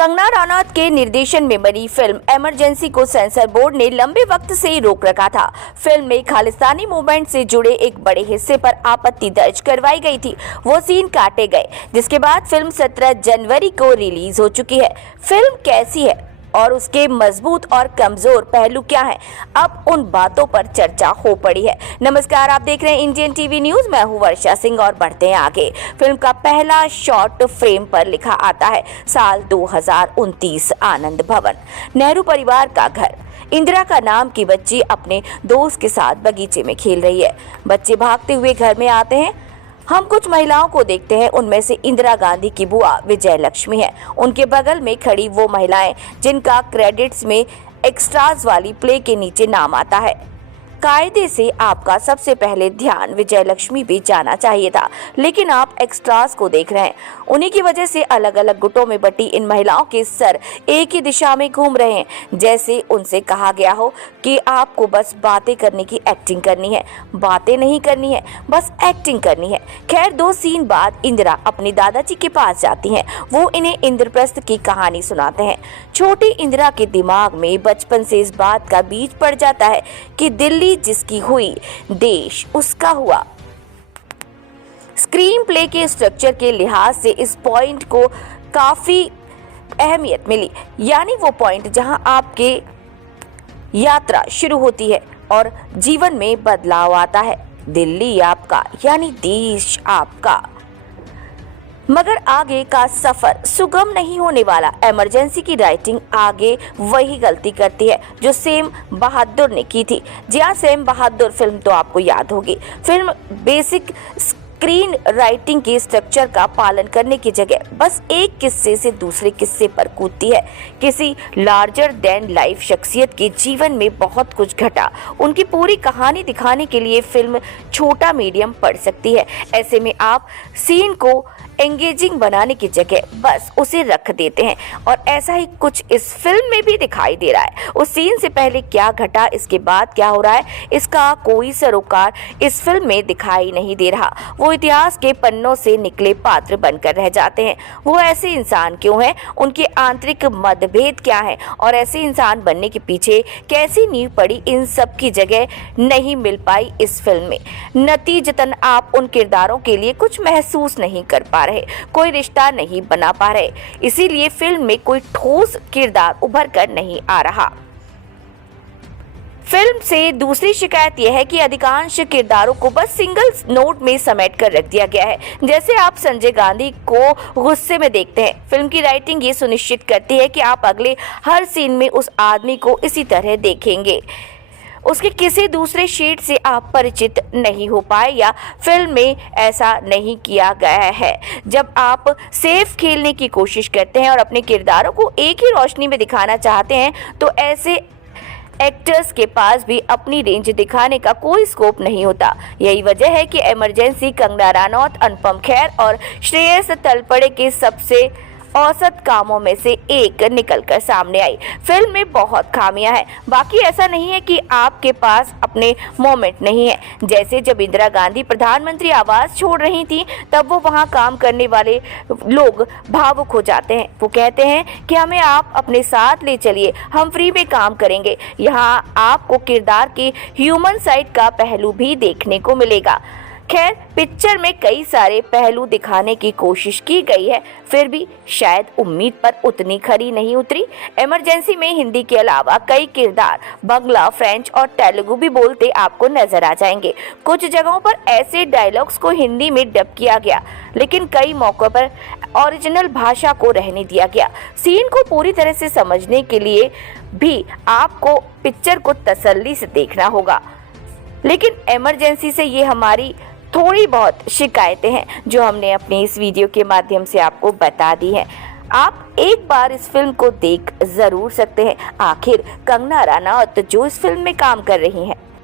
कंगना रनौत के निर्देशन में बनी फिल्म इमरजेंसी को सेंसर बोर्ड ने लंबे वक्त से रोक रखा था। फिल्म में खालिस्तानी मूवमेंट से जुड़े एक बड़े हिस्से पर आपत्ति दर्ज करवाई गई थी। वो सीन काटे गए, जिसके बाद फिल्म 17 जनवरी को रिलीज हो चुकी है। फिल्म कैसी है और उसके मजबूत और कमजोर पहलू क्या हैं, अब उन बातों पर चर्चा हो पड़ी है। नमस्कार, आप देख रहे हैं इंडियन टीवी न्यूज। मैं हूं वर्षा सिंह और बढ़ते हैं आगे। फिल्म का पहला शॉट फ्रेम पर लिखा आता है साल 2029, आनंद भवन, नेहरू परिवार का घर। इंदिरा का नाम की बच्ची अपने दोस्त के साथ बगीचे में खेल रही है। बच्चे भागते हुए घर में आते हैं। हम कुछ महिलाओं को देखते हैं। उनमें से इंदिरा गांधी की बुआ विजय लक्ष्मी है। उनके बगल में खड़ी वो महिलाएं जिनका क्रेडिट्स में एक्स्ट्राज वाली प्ले के नीचे नाम आता है। कायदे से आपका सबसे पहले ध्यान विजय लक्ष्मी भी जाना चाहिए था, लेकिन आप एक्स्ट्रास को देख रहे हैं। उन्हीं की वजह से अलग अलग गुटों में बटी इन महिलाओं के सर एक ही दिशा में घूम रहे हैं, जैसे उनसे कहा गया हो कि आपको बस बातें करने की एक्टिंग करनी है। बातें नहीं करनी है, बस एक्टिंग करनी है। खैर, 2 सीन बाद इंदिरा अपनी दादाजी के पास जाती हैं। वो इन्हें इंद्रप्रस्थ की कहानी सुनाते हैं। छोटी इंदिरा के दिमाग में बचपन से इस बात का बीज पड़ जाता है कि दिल्ली जिसकी हुई, देश उसका हुआ। स्क्रीन प्ले के स्ट्रक्चर के लिहाज से इस पॉइंट को काफी अहमियत मिली, यानी वो पॉइंट जहां आपके यात्रा शुरू होती है और जीवन में बदलाव आता है। दिल्ली आपका, यानी देश आपका। मगर आगे का सफर सुगम नहीं होने वाला। इमरजेंसी की राइटिंग आगे वही गलती करती है जो सेम बहादुर ने की थी। जी हाँ, सेम बहादुर फिल्म तो आपको याद होगी। फिल्म बेसिक स्क्रीन राइटिंग के स्ट्रक्चर का पालन करने की जगह बस एक किस्से से दूसरे किस्से पर कूदती है। किसी लार्जर देन लाइफ शख्सियत के जीवन में बहुत कुछ घटा, उनकी पूरी कहानी दिखाने के लिए फिल्म छोटा मीडियम पड़ सकती है। ऐसे में आप सीन को एंगेजिंग बनाने की जगह बस उसे रख देते हैं, और ऐसा ही कुछ इस फिल्म में भी दिखाई दे रहा है। उस सीन से पहले क्या घटा, इसके बाद क्या हो रहा है, इसका कोई सरोकार इस फिल्म में दिखाई नहीं दे रहा। वो इतिहास के पन्नों से निकले पात्र बनकर रह जाते हैं। वो ऐसे इंसान क्यों हैं, उनके आंतरिक मतभेद क्या हैं, और ऐसे इंसान बनने के पीछे कैसी नींव पड़ी, इन सब की जगह नहीं मिल पाई इस फिल्म में। नतीजतन आप उन किरदारों के लिए कुछ महसूस नहीं कर पा रहे, कोई रिश्ता नहीं बना पा रहे। इसीलिए फिल्म में कोई ठोस किरदार उभर कर नहीं आ रहा। फिल्म से दूसरी शिकायत यह है कि अधिकांश किरदारों को बस सिंगल नोट में समेट कर रख दिया गया है, जैसे आप संजय गांधी को गुस्से में देखते हैं। फिल्म की राइटिंग ये सुनिश्चित करती है कि आप अगले हर सीन में उस आदमी को इसी तरह देखेंगे, उसके किसी दूसरे शेड से आप परिचित नहीं हो पाए, या फिल्म में ऐसा नहीं किया गया है। जब आप सेफ खेलने की कोशिश करते हैं और अपने किरदारों को एक ही रोशनी में दिखाना चाहते हैं, तो ऐसे एक्टर्स के पास भी अपनी रेंज दिखाने का कोई स्कोप नहीं होता। यही वजह है कि इमरजेंसी कंगना रनौत, अनुपम खेर और श्रेयस तलपड़े के सबसे औसत कामों में से एक निकलकर सामने आई। फिल्म में बहुत खामियां हैं। बाकी ऐसा नहीं है कि आपके पास अपने मोमेंट नहीं है। जैसे जब इंदिरा गांधी प्रधानमंत्री आवास छोड़ रही थी, तब वो वहां काम करने वाले लोग भावुक हो जाते हैं। वो कहते हैं कि हमें आप अपने साथ ले चलिए, हम फ्री में काम करेंगे। यहाँ आपको किरदार के ह्यूमन साइड का पहलू भी देखने को मिलेगा। खैर, पिक्चर में कई सारे पहलू दिखाने की कोशिश की गई है, फिर भी शायद उम्मीद पर उतनी खरी नहीं उतरी। इमरजेंसी में हिंदी के अलावा कई किरदार बंगला, फ्रेंच और तेलुगु भी बोलते आपको नजर आ जाएंगे। कुछ जगहों पर ऐसे डायलॉग्स को हिंदी में डब किया गया, लेकिन कई मौकों पर ओरिजिनल भाषा को रहने दिया गया। सीन को पूरी तरह से समझने के लिए भी आपको पिक्चर को तसल्ली से देखना होगा। लेकिन इमरजेंसी से ये हमारी थोड़ी बहुत शिकायतें हैं जो हमने अपने इस वीडियो के माध्यम से आपको बता दी हैं। आप एक बार इस फिल्म को देख जरूर सकते हैं। आखिर कंगना रनौत जो इस फिल्म में काम कर रही हैं,